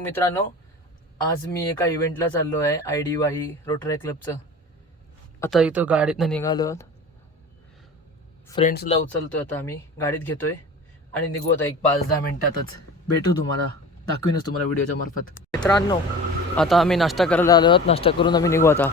मित्रांनो, आज मी एका इव्हेंटला चाललो आहे IDYE रोटरी क्लबचं. आता इथं गाडीतनं निघालो, फ्रेंड्सला उचलतोय. आता आम्ही गाडीत घेतोय आणि निघू आता एक 5-10 मिनिटातच. भेटू तुम्हाला, दाखवीनच तुम्हाला व्हिडिओच्या मार्फत. मित्रांनो, आता आम्ही नाश्ता करायला आलो आहोत. नाश्ता करून आम्ही निघू आता.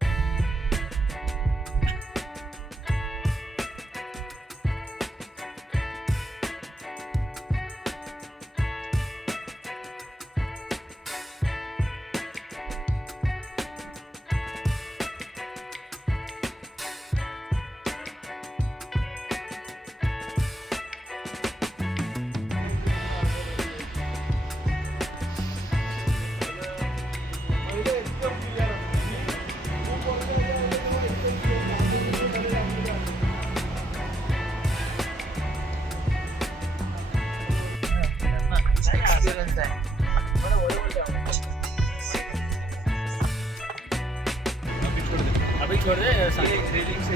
अभी छोड़ दे रेलिंग से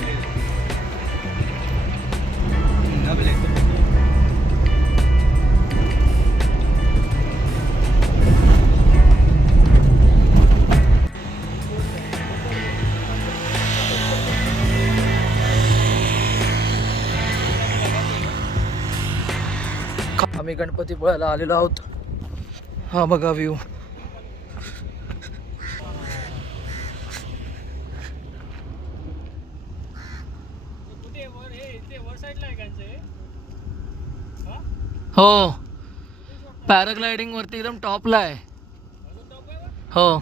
आम्ही गणपतीपुळ्याला आलेलो आहोत. हा बघा व्ह्यू. हो, पॅराग्लायडिंग वरती एकदम टॉपला आहे. हो,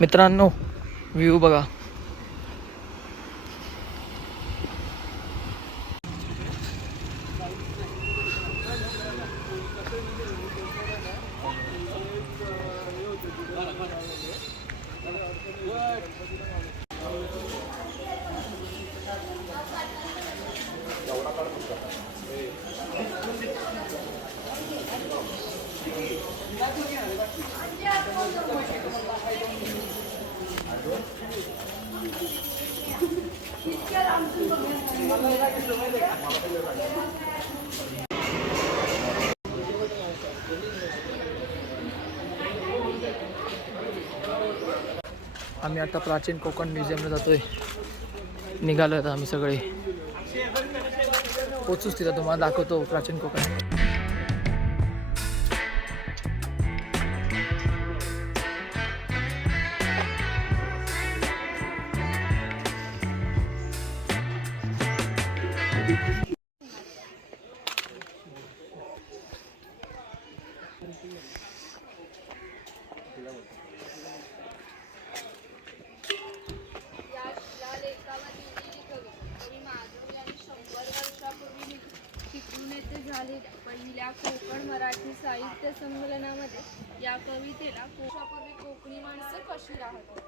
मित्रांनो व्ह्यू बघा. आम्ही आता प्राचीन कोकण म्युझियमला जातोय. निघालो आता आम्ही सगळे. पोचूच तिथं तुम्हाला दाखवतो प्राचीन कोकण. पहिल्या कोकण मराठी साहित्य संमेलनामध्ये या कवितेला पूर्वी कोकणी माणसं कशी राहत,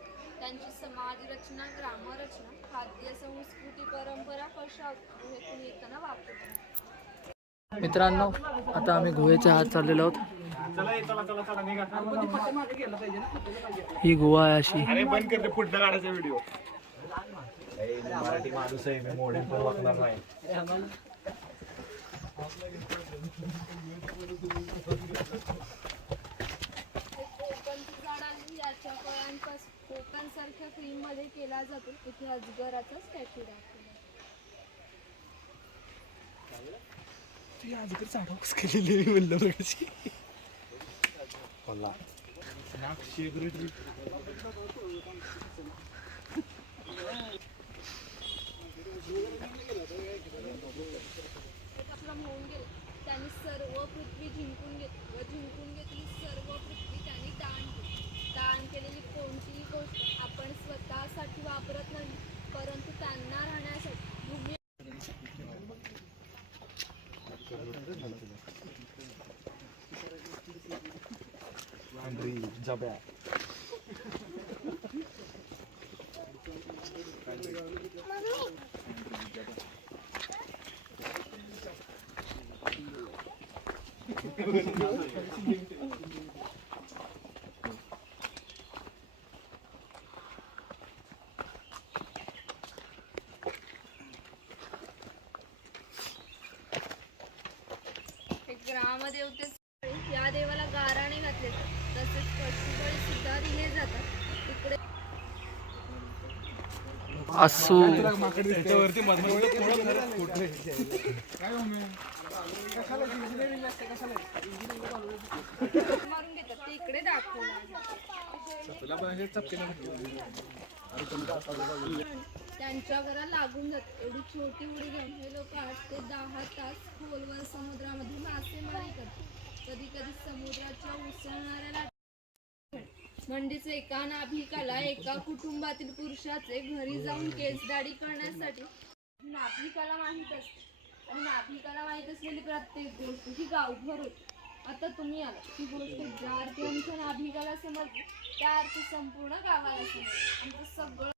त्यांची समाज रचना, ग्रामरचना, खाद्य संस्कृती, परंपरा कशा हेतून येताना वापरतात. मित्रांनो, आता आम्ही गुहेच्या आत चाललेलो आहोत. ही गुहा आहे अशी. मराठी माणूस आहे, मी मोडीन पण वागणार नाही. कोकण सारख्या क्रीम मध्ये केला जातो. इथे अजगराचा स्टॅच्यू दाखवला. ती अजगर चाडोक्स केलेली म्हणलं बघायची. कोल्हा होऊन गेले. त्यांनी सर्व पृथ्वी जिंकून घेतली व जिंकून घेतली सर्व पृथ्वी त्यांनी दान केलेली कोणतीही गोष्ट आपण स्वतःसाठी वापरत नाही, परंतु त्यांना राहण्यासाठी भूमी जब्या हे ग्रामदेवते या देवाला गाराणे घातले जातात. तसेच पशुबळी सुद्धा दिले जातात. तिकडे असू त्याच्यावरती मारून घेतात ते इकडे दाखवलं. त्यांच्या घराला लागून जात एवढी छोटी उडी घेऊन हे लोक 8 ते 10 तास खोलवर समुद्रामध्ये मासेमारी करतात. कधी कधी समुद्राच्या उसळणाऱ्या लाटा म्हणजेच एका नाभिकाला एका कुटुंबातील पुरुषाचे घरी जाऊन केसदाडी करण्यासाठी नाभिकाला माहीत असते. आणि नाभिकाला माहीत असलेली प्रत्येक गोष्ट ही गावभर होती. आता तुम्ही आला ती गोष्ट ज्या अर्थी आमच्या नाभिकाला समजली त्या अर्थी संपूर्ण गावाला समजली. आमचं सगळं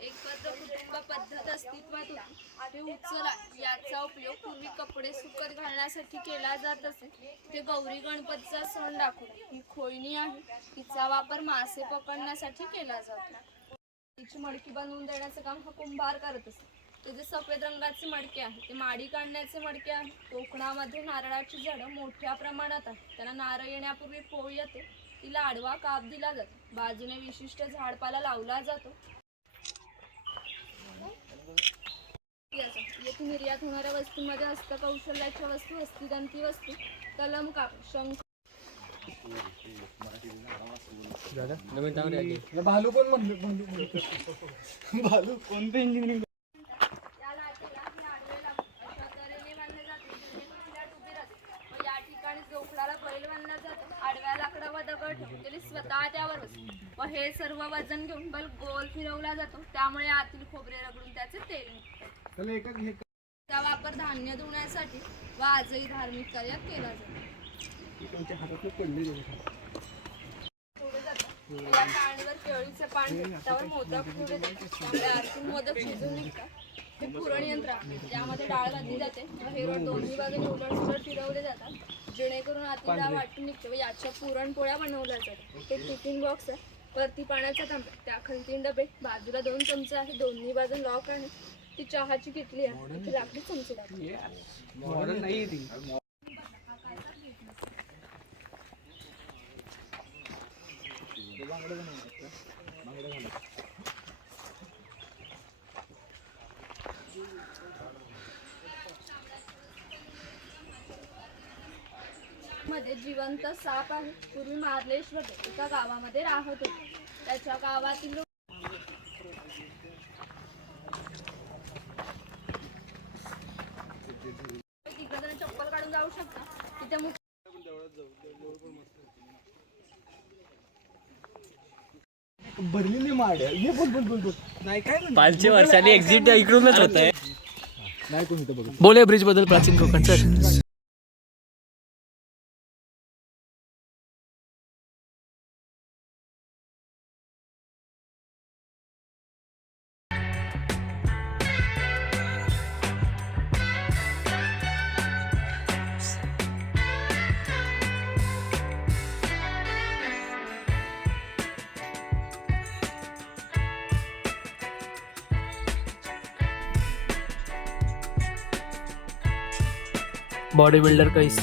एकत्र कुटुंब पद्धत अस्तित्वात होती. ते उचला याचा उपयोग पूर्वी कपडे सुकत घालण्यासाठी केला जात असे. ते गौरी गणपतीचा सण दाखवतो. ही खोयणी आहे. तिचा वापर मासे पकडण्यासाठी केला जातो. तिची मडकी बनवून देण्याचं काम हा कुंभार करत असे. ते जे सफेद रंगाचे मडके आहे ते माडी काढण्याचे मडके आहे. कोकणामध्ये नारळाची झाडं मोठ्या प्रमाणात आहे. त्याला नारळ येण्यापूर्वी पोळी येते. तिला आडवा काप दिला जातो. बाजूने विशिष्ट झाडपाला लावला जातो. येथे निर्यात होणाऱ्या वस्तूंमध्ये हस्तकौशल्याच्या वस्तू, हस्तिदंती वस्तू, कलम, कापड, शंख. भालू पण भालू कोणतं इंजिनिअरिंग या लाटेला हे आडवे लागून अशा तऱ्हेने बांधले जाते जेणेकरून लाट उभी राहते. व या ठिकाणी जोखडाला बैल बांधला जातो. आडव्या लाकडावर दगड ठेवून त्याला स्वतः त्यावर बसतो व हे सर्व वजन घेऊन बैल गोल फिरवला जातो. त्यामुळे आतील खोबरे रगडून त्याचे तेल निघते. त्याचा वापर धान्य धुण्यासाठी व आजही धार्मिक कार्यात केला जातो. या कारणीवर केळीचे पान त्यावर मोदक ठेवले जातात. त्यामुळे आतून मोदक शिजून निघतात. हे पुरण यंत्र आहे. त्यामध्ये डाळ घातली जाते व हे रोड दोन्ही बाजूने उलटसुलट फिरवले जातात जेणेकरून आतील डाळ वाटून निघते व याच्या पुरणपोळ्या बनवल्या जातात. हे टिफिन बॉक्स आहे. वरती पाण्याचा तांब्या, त्याखाली 3 डबे, बाजूला 2 चमचे आहे. दोन्ही बाजून लॉक आहे. ती चहाची किटली आहे. इथे लाकडी चमचे टाकतात. मध्ये जिवंत साप आहे. पूर्वी मार्लेश्वर एका गावामध्ये राहत होते. त्याच्या गावातील तिकडे चप्पल काढून जाऊ शकता. तिथे भरलेली माड आहे. बोल नाही काय 500 वर्षांनी एक्झिट इकडूनच होत आहे. नाही कोणी इथं बघ. बोले ब्रिज बद्दल प्राचीन कोकण सर. बॉडी बिल्डर कैस